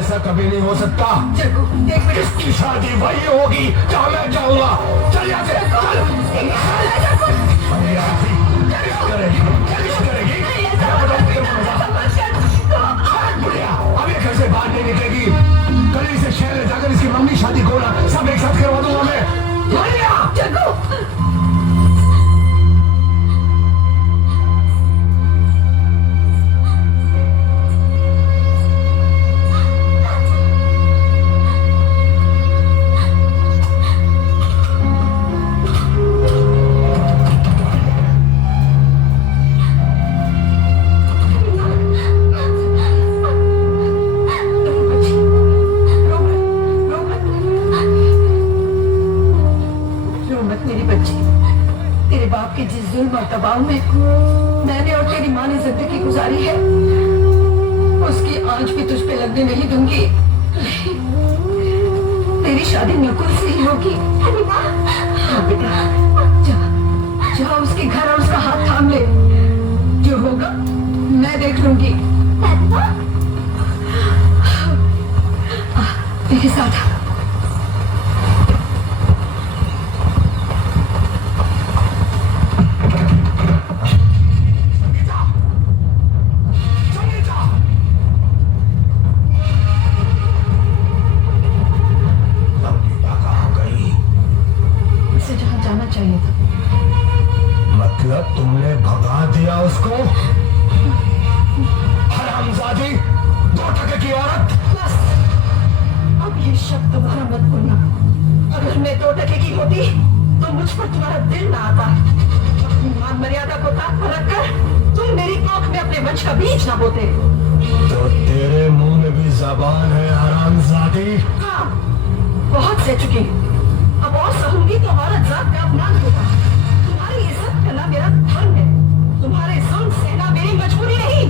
ऐसा कभी नहीं हो सकता। जग्गू देख बेटा, इसकी शादी वही होगी जहाँ मैं जाऊंगा। चल यहाँ से, चल। करेगी बुढ़िया, अब ये घर से बाहर नहीं निकलेगी। कल इसे शहर ले जाकर इसकी मम्मी शादी गोला सब एक साथ करवा दूंगा मैं। जग्गू दबाव में मैंने और तेरी माँ ने जिंदगी गुजारी है, उसकी आंच भी तुझ पे लगने नहीं दूंगी। तेरी शादी नकुल से ही होगी। हाँ बेटा, जा उसके घर और उसका हाथ थाम ले। जो होगा मैं देख लूंगी। मेरे साथ तुमने भगा दिया उसको? हरामजादी, 2 टके की औरत। बस अब ये शब्द दोबारा मत बोलना। अगर मैं 2 टके की होती तो मुझ पर तुम्हारा दिल ना आता। अपनी मान मर्यादा को ताक पर रखकर तुम मेरी कोख में अपने वंश का बीज ना बोते। तो तेरे मुंह में भी जबान है हरामजादी। हाँ, बहुत सह चुकी। अब और सहूंगी तो औरत जात का अपमान होगा। तुम्हारी इज्जत करना मेरा धर्म है, तुम्हारे जुल्म सहना मेरी मजबूरी नहीं।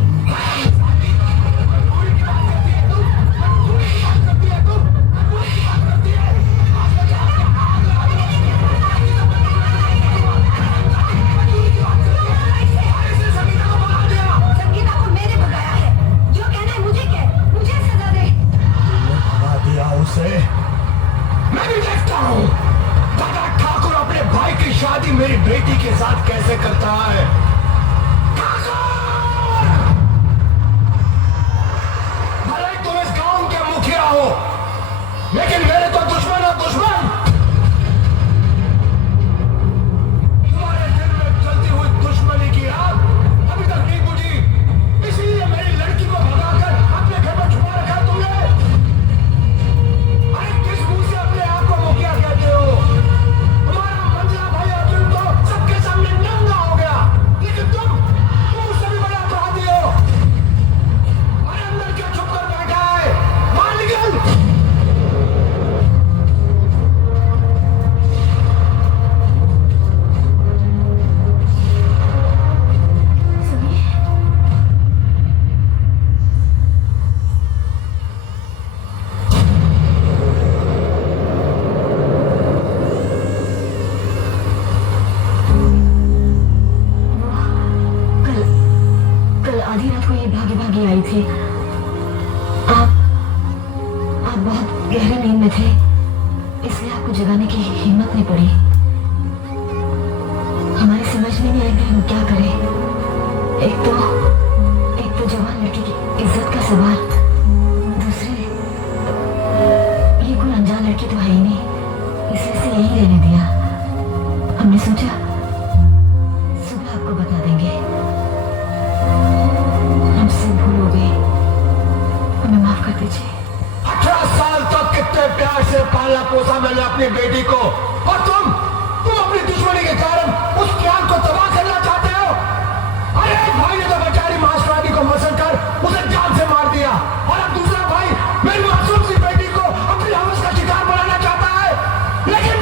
संगीता को मैंने भगाया है, जो कहना है मुझे कह, मुझे सजा दे। तुमने भगा दिया उसे? मैं भी देखता हूँ दादा ठाकुर अपने भाई की शादी मेरी बेटी के साथ कैसे करता है। भले तुम इस गांव के मुखिया हो, लेकिन मेरे तो दुश्मन हो दुश्मन। तुम्हारे दिल में जलती हुई दुश्मनी की आग अभी तक नहीं बुझी, इसीलिए मेरी लड़की को भगाकर अपने घर में छुपा रखा है तुमने। अरे किस मुंह से अपने आप को मुखिया कहते हो? हमारा मंजला भाई अर्जुन तो सबके सामने नंगा हो गया, लेकिन तुम उससे भी बड़ा अपराधी हो। अरे अंदर क्यों छुप कर बैठा है? बाहर निकल। कल आधी रात को ये भागी भागी आई थी। आप बहुत गहरी नींद में थे, इसलिए आपको जगाने की हिम्मत नहीं पड़ी। हमारी समझ में नहीं आई कि हम क्या करें। एक तो जवान लड़की की इज्जत का सवाल, दूसरे ये कोई अनजान लड़की तो है ही नहीं, इसलिए इसे यही रहने दिया। हमने सोचा सुबह आपको बता देंगे। हमसे भूल हो गई, हमें माफ कर दीजिए। 18 साल तक कितने प्यार से पाला पोसा मैंने अपनी बेटी को, और तुम अपनी दुश्मनी के कारण उस ज्ञान को तबाह करना चाहते हो। अरे एक भाई ने तो बेचारी मास्टरानी को मसल कर उसे जान से मार दिया, और अब दूसरा भाई मेरी मासूम सी बेटी को अपनी हवस का शिकार बनाना चाहता है। लेकिन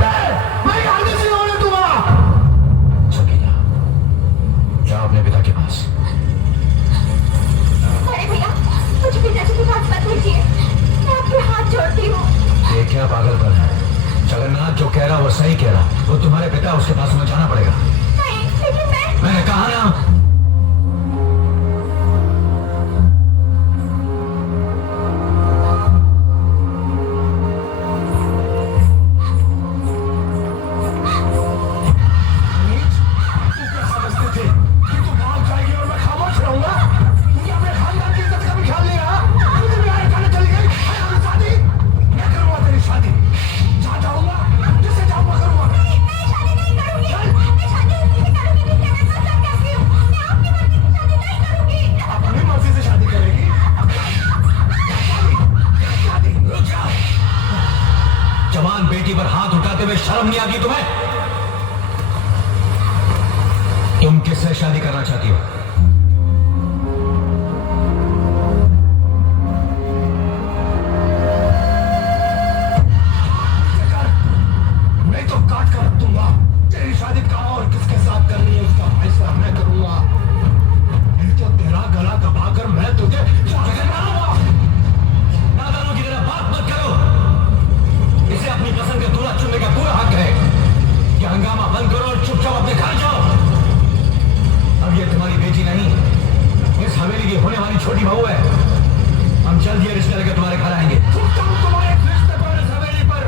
मैं यहाँ नहीं होने दूंगा। संगीता, या अपने पिता के पास। अरे भैया, मुझे पिताजी की बात मत कीजिए, मैं आपके हाथ जोड़ती हूँ। ये क्या पागलपन है? जगन्नाथ जो कह रहा वो सही कह रहा, वो तुम्हारे पिता उसके पास में जाना पड़ेगा। नहीं, लेकिन मैंने कहा ना। शर्म नहीं आती तुम्हें? तुम किससे शादी करना चाहती हो? मैं तो काट कर रख दूंगा। तेरी शादी कहाँ और किसके साथ करनी है उसका फैसला मैं करूंगा। नहीं तो तेरा गला दबाकर मैं तुझे जान से मारूंगा। नादानों की तरह बात मत करो। इसे अपनी पसंद का दूल्हा चुनने का पूरा हक है। ये हंगामा बंद करो और चुपचाप अपने घर जाओ। अब ये तुम्हारी बेटी नहीं, इस हवेली की होने वाली छोटी बहू है। हम जल्द ये रिश्ते लेकर तुम्हारे घर आएंगे। तुम्हारे रिश्ते पर, इस हवेली पर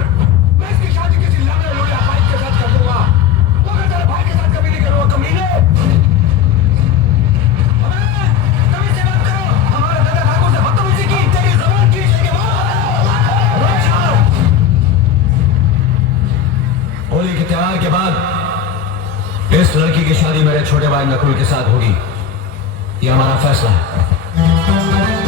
मैं इसकी शादी किसी लंगड़े लोड़े भाई के साथ कर दूंगा। मगर तेरे भाई के साथ कभी नहीं करूंगा कमीने। कभी से बात करो। हमारे दादा ठाकुर से बदतमीजी की, तेरी जबान खींचने के बाद होली के त्योहार के बाद इस लड़की की शादी मेरे छोटे भाई नकुल के साथ होगी। ये हमारा फैसला है।